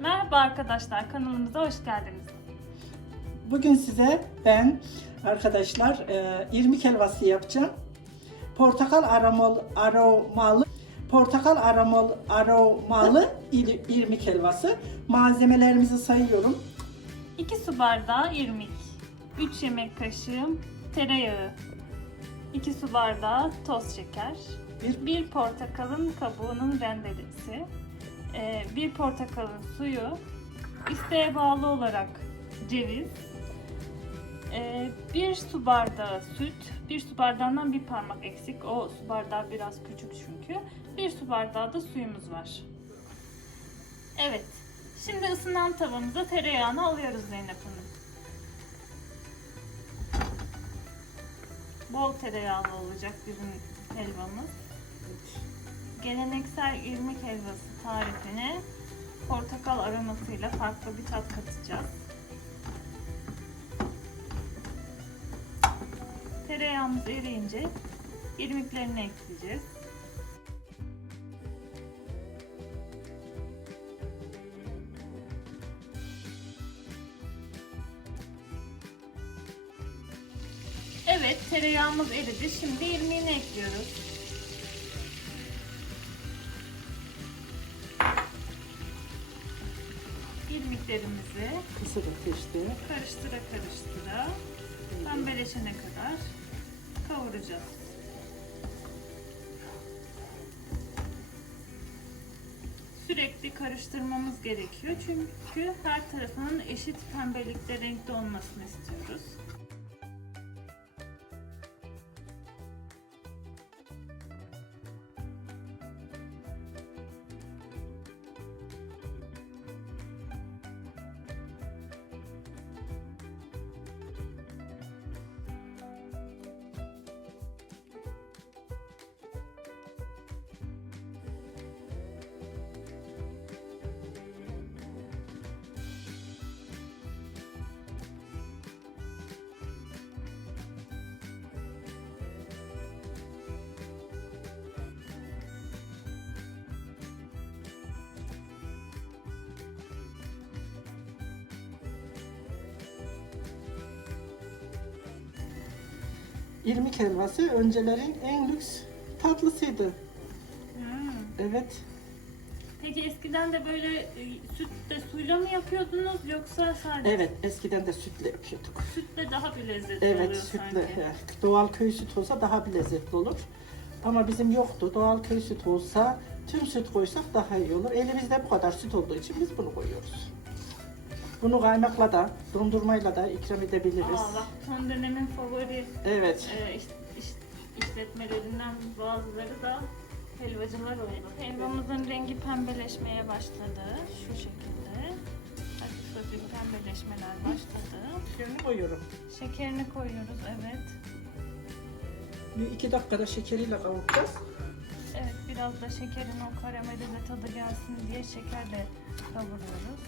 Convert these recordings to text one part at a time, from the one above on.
Merhaba arkadaşlar, kanalımıza hoş geldiniz. Bugün size ben arkadaşlar e, irmik helvası yapacağım. Portakal aromalı, aromalı portakal aromalı, aromalı ir- irmik helvası. Malzemelerimizi sayıyorum. 2 su bardağı irmik, 3 yemek kaşığı tereyağı, 2 su bardağı toz şeker, Bir 1 portakalın kabuğunun rendelesi, 1 portakalın suyu, isteğe bağlı olarak ceviz, 1 su bardağı süt, 1 su bardağından bir parmak eksik, o su bardağı biraz küçük çünkü, 1 su bardağı da suyumuz var. Evet, şimdi ısınan tavamıza tereyağını alıyoruz Zeynep Hanım. Bol tereyağlı olacak bizim helvamız. Geleneksel irmik helvası tarifine portakal aromasıyla farklı bir tat katacağız. Tereyağımız eriyince irmiklerini ekleyeceğiz. Evet, tereyağımız eridi. Şimdi irmiğini ekliyoruz. İrmiklerimizi kısık ateşte karıştıra karıştıra pembeleşene kadar kavuracağız. Sürekli karıştırmamız gerekiyor çünkü her tarafının eşit pembelikte renkte olmasını istiyoruz. İrmik helvası öncelerin en lüks tatlısıydı. Hmm. Evet. Peki eskiden de böyle e, sütle suyla mı yapıyordunuz yoksa sadece Evet, eskiden de sütle yapıyorduk. sütle daha bir lezzetli Evet, oluyor sütle. sanki. evet. Doğal köy sütü olsa daha bir lezzetli olur. Ama bizim yoktu. Doğal köy sütü olsa tüm süt koysak daha iyi olur. Elimizde bu kadar süt olduğu için biz bunu koyuyoruz. Bunu kaymakla da, dondurmayla da ikram edebiliriz. Aa bak son dönemin favori Evet. e, iş- iş- işletmelerinden bazıları da helvacılar oldu. Helvamızın rengi pembeleşmeye başladı. Şu şekilde. Hafif hafif pembeleşmeler başladı. Şekerini koyuyorum. Şekerini koyuyoruz evet. Bir iki dakikada şekeriyle kavuracağız. Evet biraz da şekerin o karameli de tadı gelsin diye şekerle kavuruyoruz.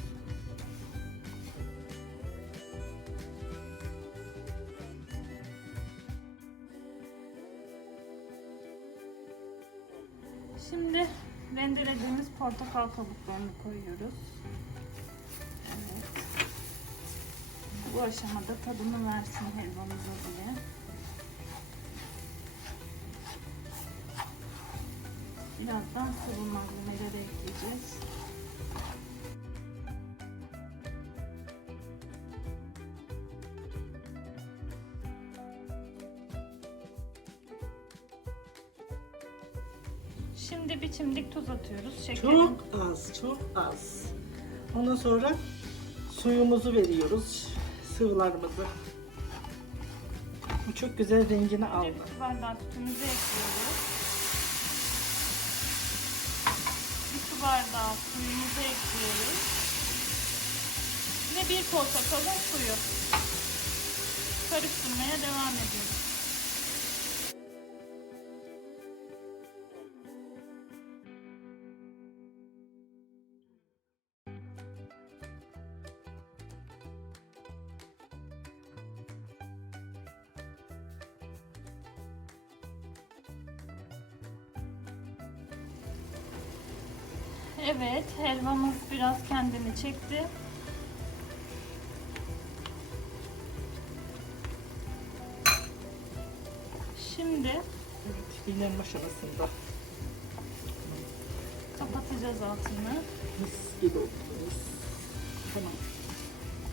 Şimdi rendelediğimiz portakal kabuklarını koyuyoruz. Evet. Bu aşamada tadını versin helvamıza diye. Birazdan sıvı malzemeleri ekleyeceğiz. Şimdi bir çimdik tuz atıyoruz. Şekerin. Çok az, çok az. Ondan sonra suyumuzu veriyoruz, sıvılarımızı. Bu çok güzel rengini aldı. Bir su bardağı sütümüzü ekliyoruz. Bir su bardağı suyumuzu ekliyoruz. Ve bir portakalın suyu. Karıştırmaya devam ediyoruz. Evet, helvamız biraz kendini çekti. Şimdi Evet, dinlenme aşamasında kapatacağız altını. mis gibi oldu. Tamam.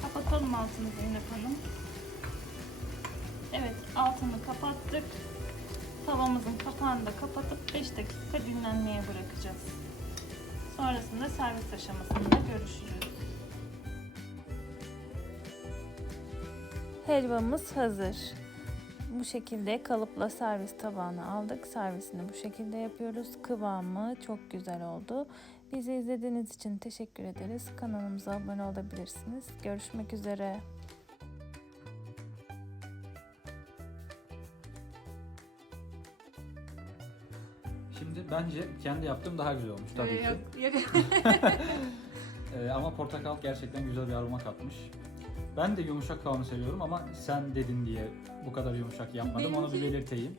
Kapatalım altını Zeynep Hanım. Evet, altını kapattık. Tavamızın kapağını da kapatıp 5 dakika dinlenmeye bırakacağız. Sonrasında servis aşamasında görüşürüz. Helvamız hazır. Bu şekilde kalıpla servis tabağına aldık. Servisini bu şekilde yapıyoruz. Kıvamı çok güzel oldu. Bizi izlediğiniz için teşekkür ederiz. Kanalımıza abone olabilirsiniz. Görüşmek üzere. Bence kendi yaptığım daha güzel olmuş tabii ki. Ee, ama portakal gerçekten güzel bir aroma katmış. Ben de yumuşak kıvamı seviyorum ama sen dedin diye bu kadar yumuşak yapmadım. Onu bir Benimki- belirteyim.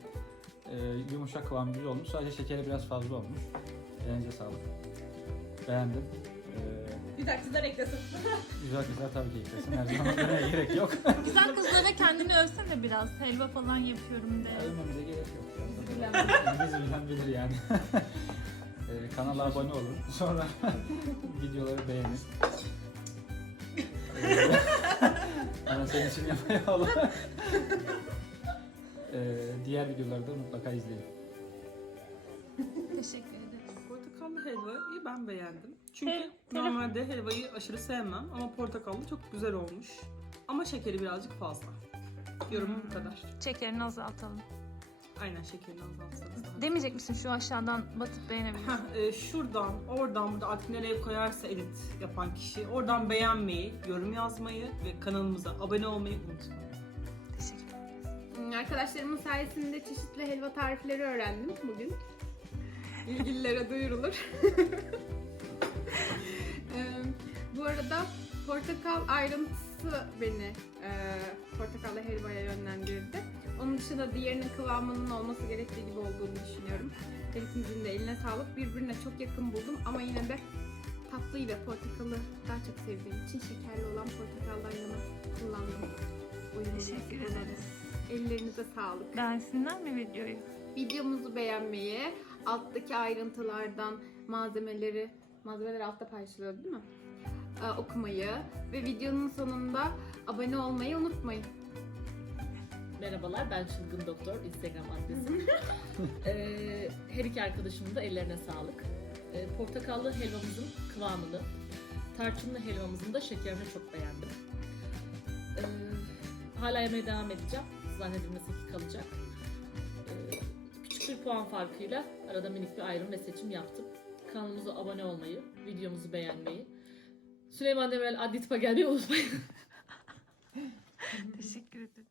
Ee, yumuşak kıvamı güzel olmuş. Sadece şekeri biraz fazla olmuş. Elinize sağlık. Beğendim. Güzel kızlar eklesin. güzel güzel tabii ki eklesin. Her zaman demeye gerek yok. Güzel kızlara kendini övsene biraz. Helva falan yapıyorum de. Övmemize gerek yok. Biz bilen bilir yani. Ee, kanala abone olun. Sonra videoları beğenin. Ama senin için yapmayalım. Ee, diğer videoları da mutlaka izleyin. Teşekkür ederiz. Portakallı helvayı ben beğendim. Çünkü Hel- normalde helvayı aşırı sevmem ama portakallı çok güzel olmuş. Ama şekeri birazcık fazla. Yorumum bu kadar. Şekerini azaltalım. Aynen şekerini azaltsanız. Demeyecek misin şu aşağıdan batıp beğenebilirsin? Heh, e, şuradan, oradan, burada artık nereye koyarsa edit yapan kişi oradan beğenmeyi, yorum yazmayı ve kanalımıza abone olmayı unutmayın. Teşekkür Hmm, Arkadaşlarımın sayesinde çeşitli helva tarifleri öğrendim bugün. İlgililere duyurulur. Bu arada portakal ayrıntısı beni e, portakallı helvaya yönlendirdi. Onun dışında diğerinin kıvamının olması gerektiği gibi olduğunu düşünüyorum. Her ikinizin de eline sağlık. Birbirine çok yakın buldum ama yine de tatlıyı ve portakalı daha çok sevdiğim için şekerli olan portakaldan yana kullandım. Uyumlu Teşekkür ederiz. Ellerinize sağlık. Beğensinler mi videoyu? Videomuzu beğenmeyi, alttaki ayrıntılardan malzemeleri, malzemeler altta paylaşılıyor değil mi? Ee, okumayı ve videonun sonunda abone olmayı unutmayın. Merhabalar ben Çılgın Doktor Instagram adresim. Ee, her iki arkadaşımın da ellerine sağlık. Ee, portakallı helvamızın kıvamını, tarçınlı helvamızın da şekerini çok beğendim. Ee, hala yemeye devam edeceğim. Zannedilmesi ki kalacak. Ee, küçük bir puan farkıyla arada minik bir ayrım ve seçim yaptım. Kanalımıza abone olmayı, videomuzu beğenmeyi, Süleyman Demirel Adli Tıp'a gelmeyi unutmayın. Teşekkür ederiz.